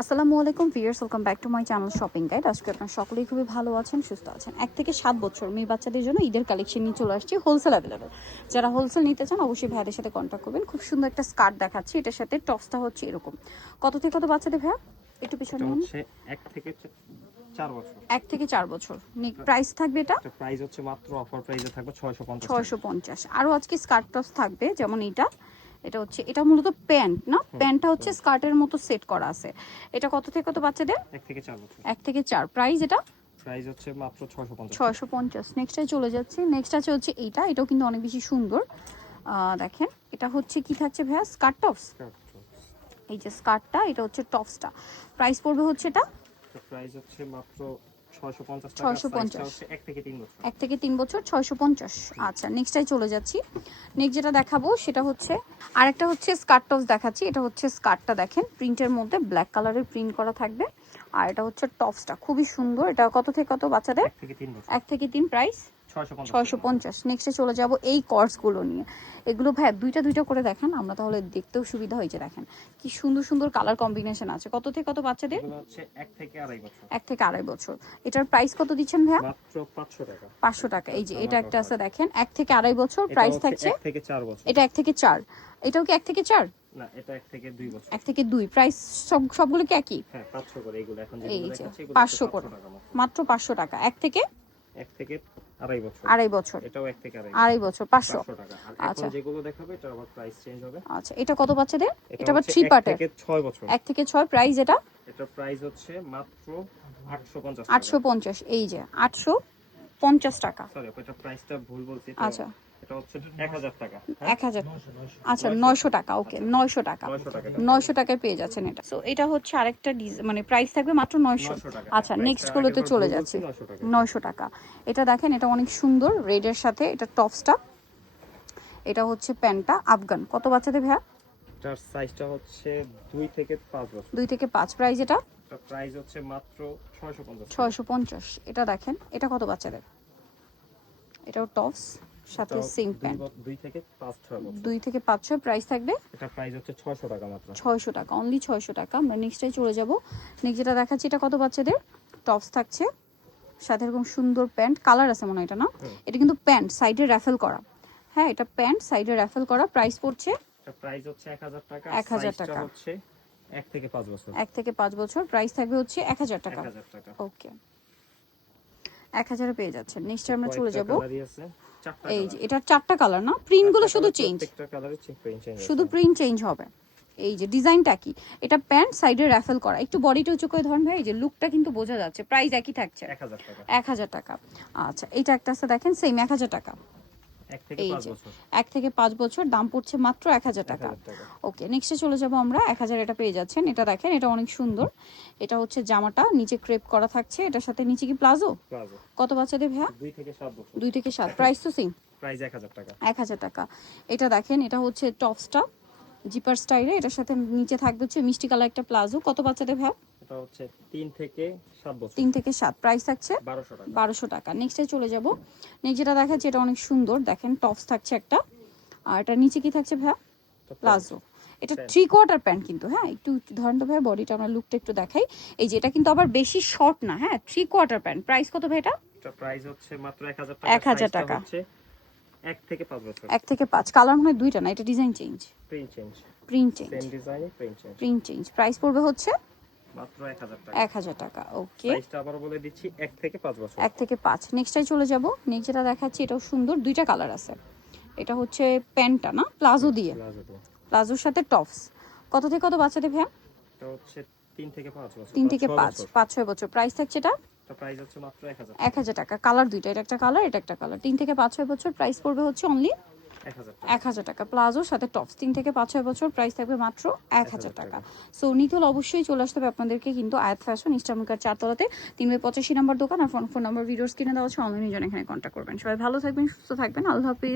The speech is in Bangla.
আসসালামু আলাইকুম viewers, welcome back to my channel shopping guide. আজকে আপনারা সকলেই খুবই ভালো আছেন, সুস্থ আছেন। 1 থেকে 7 বছর মেয়ে বাচ্চাদের জন্য ঈদের কালেকশন নিয়ে চলে আসছে, হোলসেল অ্যাভেলেবেল। যারা হোলসেল নিতে চান অবশ্যই ভাইয়াদের সাথে কন্ট্যাক্ট করবেন। খুব সুন্দর একটা স্কার্ট দেখাচ্ছি, এটার সাথে টপসটা হচ্ছে এরকম। কত থেকে কত বাচ্চাদের ভাইয়া একটু পিছনে নিন? 1 থেকে 4 বছর। 1 থেকে 4 বছর। প্রাইস থাকবে এটা প্রাইস হচ্ছে মাত্র অফার প্রাইসে থাকবে 650 650। আরও আজকে স্কার্ট টপস থাকবে, যেমন এটা হচ্ছে, এটা মূলত প্যান্ট না, প্যান্টটা হচ্ছে স্কার্টের মতো সেট করা আছে। এটা কত থেকে কত বাচ্চাদের? 1 থেকে 4 বছর। 1 থেকে 4। প্রাইস এটা প্রাইস হচ্ছে মাত্র 650। 650। নেক্সটে চলে যাচ্ছি। নেক্সট আছে হচ্ছে এটাও কিন্তু অনেক বেশি সুন্দর। দেখেন এটা হচ্ছে কি থাকছে ভাইয়া, স্কার্ট টপস। এই যে স্কার্টটা, এটা হচ্ছে টপসটা। প্রাইস পড়বে হচ্ছে এটা প্রাইস হচ্ছে মাত্র 650 টাকা। 650 হচ্ছে 1 থেকে 3 বছর। 1 থেকে 3 বছর 650। আচ্ছা, নেক্সটটাই চলে যাচ্ছি। নেক্সট যেটা দেখাবো সেটা হচ্ছে আরেকটা হচ্ছে স্কার্ট টপস দেখাচ্ছি। এটা হচ্ছে স্কার্টটা, দেখেন প্রিন্টের মধ্যে ব্ল্যাক কালারের প্রিন্ট করা থাকবে। আর এটা হচ্ছে টপসটা, খুবই সুন্দর। এটা কত থেকে কত বাচ্চাদের? 1 থেকে 3 বছর। 1 থেকে 3। প্রাইস 650। নেক্সটে চলে যাব এই কর্সগুলো নিয়ে। এগুলো ভাই দুইটা করে দেখেন, আমরা তাহলে দেখতেও সুবিধা হয়েছে। দেখেন কি সুন্দর সুন্দর কালার কম্বিনেশন আছে। কত থেকে কত বাচ্চাদের? এগুলো হচ্ছে 1 থেকে 2.5 বছর। 1 থেকে 2.5 বছর। এটার প্রাইস কত দিচ্ছেন ভাইয়া? মাত্র 500 টাকা। 500 টাকা। এই যে এটা একটা আছে, দেখেন 1 থেকে 2.5 বছর। প্রাইস থাকছে 1 থেকে 4 বছর। এটা 1 থেকে 4। এটাও কি 1 থেকে 4? না, এটা 1 থেকে 2 বছর। 1 থেকে 2। প্রাইস সবগুলো কি একই? হ্যাঁ, 500 করে এগুলো এখন এই যেগুলো যে দেখাচ্ছি এগুলো 500 করে, মাত্র 500 টাকা। 1 থেকে 2.5 বছর। 2.5 বছর। এটাও 1 থেকে 2.5 বছর 500 টাকা। আর আচ্ছা এখন যেগুলো দেখাবে এটা আবার প্রাইস চেঞ্জ হবে। আচ্ছা, এটা কত বাচ্চাদের? এটা আবার হচ্ছে 3 পার্টের। 1 থেকে 6 বছর। 1 থেকে 6। প্রাইস এটা প্রাইস হচ্ছে মাত্র 850 টাকা। 850। এই যে 850 টাকা। সরি, এটা প্রাইসটা ভুল বলছি। আচ্ছা, এটা হচ্ছে 1000 টাকা। 1000। আচ্ছা 900 টাকা। ওকে, 900 টাকা। 900 টাকায় পেয়ে যাচ্ছেন এটা। সো এটা হচ্ছে আরেকটা মানে প্রাইস থাকবে মাত্র 900 টাকা। আচ্ছা, নেক্সট গুলোতে চলে যাচ্ছি। 900 টাকা। এটা দেখেন, এটা অনেক সুন্দর রেডের সাথে। এটা টপসটা, এটা হচ্ছে প্যান্টটা আফগান। কত বাচ্চাদের ভাইয়া? এটার সাইজটা হচ্ছে 2 থেকে 5 বছর। 2 থেকে 5। প্রাইস এটা প্রাইস হচ্ছে মাত্র 650। 650। এটা দেখেন, এটা কত বাচ্চাদের? এটাও টপস সাথে সেম প্যান্ট। 2 থেকে 5 6 বছর। 2 থেকে 5 6। প্রাইস থাকবে এটা প্রাইস হচ্ছে 600 টাকা মাত্র। 600 টাকা, অনলি 600 টাকা। আমরা নেক্সটে চলে যাব। নেক্সট যেটা দেখাচ্ছি, এটা কত বাচ্চাদের? টপস থাকছে সাথে এরকম সুন্দর প্যান্ট। কালার আছে মনে হয় এটা, না? এটা কিন্তু প্যান্ট সাইডে র্যাফেল করা। হ্যাঁ, এটা প্যান্ট সাইডে র্যাফেল করা। প্রাইস পড়ছে এটা প্রাইস হচ্ছে 1000 টাকা। 1000 টাকা। হচ্ছে 1 থেকে 5 বছর। 1 থেকে 5 বছর। প্রাইস থাকবে হচ্ছে 1000 টাকা। 1000 টাকা। ওকে, 1000 এ পেয়ে যাচ্ছেন। নেক্সট আমরা চলে যাব। এই যে এটার 4টা কালার, না? প্রিন্টগুলো শুধু চেঞ্জ, প্রত্যেকটা কালারে প্রিন্ট চেঞ্জ, শুধু প্রিন্ট চেঞ্জ হবে। এই যে ডিজাইনটা কি, এটা প্যান্ট সাইডে র্যাফেল করা। একটু বডিটা উঁচু করে ধরেন ভাই, এই যে লুকটা কিন্তু বোঝা যাচ্ছে। প্রাইস একই থাকছে 1000 টাকা। 1000 টাকা। আচ্ছা, এটা একটা আছে দেখেন, সেম 1000 টাকা। 1 থেকে 5 বছর। 1 থেকে 5 বছর। দাম পড়ছে মাত্র 1000 টাকা। ওকে, নেক্সটে চলে যাব আমরা। 1000 এটা পেয়ে যাচ্ছেন। এটা দেখেন, এটা অনেক সুন্দর। এটা হচ্ছে জামাটা নিচে ক্রেপ করা থাকছে, এটার সাথে নিচে কি প্লাজো? কত বাচ্চাদের ভাইয়া? 2 থেকে 7 বছর। 2 থেকে 7। প্রাইস তো সেম, প্রাইস 1000 টাকা। 1000 টাকা। এটা দেখেন, এটা হচ্ছে টপসটা জিপার স্টাইলে। এটার সাথে নিচে থাকবে হচ্ছে মিষ্টি কালার একটা প্লাজো। কত বাচ্চাদের ভাইয়া? এটা হচ্ছে 3 থেকে 7 বছর। 3 থেকে 7। প্রাইস থাকছে 1200 টাকা। 1200 টাকা। নেক্সটে চলে যাব। নেক্সট যেটা দেখাচ্ছি, এটা অনেক সুন্দর। দেখেন টপস থাকছে একটা, আর এটা নিচে কি থাকছে ভাইয়া? প্লাজো। এটা 3/4 প্যান্ট কিন্তু। হ্যাঁ, একটু ধরেন তো ভাই, বডিটা আমরা লুকটা একটু দেখাই। এই যে এটা কিন্তু আবার বেশি শর্ট না। হ্যাঁ, 3/4 প্যান্ট। প্রাইস কত ভাই এটা? এটা প্রাইস হচ্ছে মাত্র 1000 টাকা। 1000 টাকা। হচ্ছে 1 থেকে 5 বছর। 1 থেকে 5। কালার মনে হয় দুইটা, না? এটা design change, print change. Print change, same ডিজাইনে print change. Print change. Price পড়বে হচ্ছে মাত্র 1000 টাকা। 1000 টাকা। ওকে, সাইজটা আবার বলে দিচ্ছি, 1 থেকে 5 বছর। 1 থেকে 5। নেক্সটটাই চলে যাব। নেক্সট যেটা দেখাচ্ছি, এটাও সুন্দর। দুইটা কালার আছে। এটা হচ্ছে প্যান্টটা, না? প্লাজো দিয়ে, প্লাজোর সাথে টপস। কত থেকে কত বাচ্চাদের ভাইয়া? এটা হচ্ছে 3 থেকে 5 বছর। 3 থেকে 5 5-6 বছর। প্রাইস থাকছে এটা এটা প্রাইস হচ্ছে মাত্র 1000 1000 টাকা। কালার দুইটা, এটা একটা কালার, এটা একটা কালার। 3 থেকে 5-6 বছর। প্রাইস পড়বে হচ্ছে অনলি 1000 টাকা। 1000 টাকা। প্লাজোর সাথে টপস। 3 থেকে 5-6 বছর। প্রাইস থাকবে মাত্র 1000 টাকা। সো নিতে হলে অবশ্যই চলে আসতে হবে আপনাদেরকে কিন্তু আয়াত ফ্যাশন, ইস্টার্নকার 4 তলাতে 385 নাম্বার দোকান। আর ফোন নাম্বার ভিডিওস কিনে দেওয়া হচ্ছে। অনলাইনে জন এখানে কন্ট্যাক্ট করবেন। সবাই ভালো থাকবেন, সুস্থ থাকবেন। আল্লাহ হাফেজ।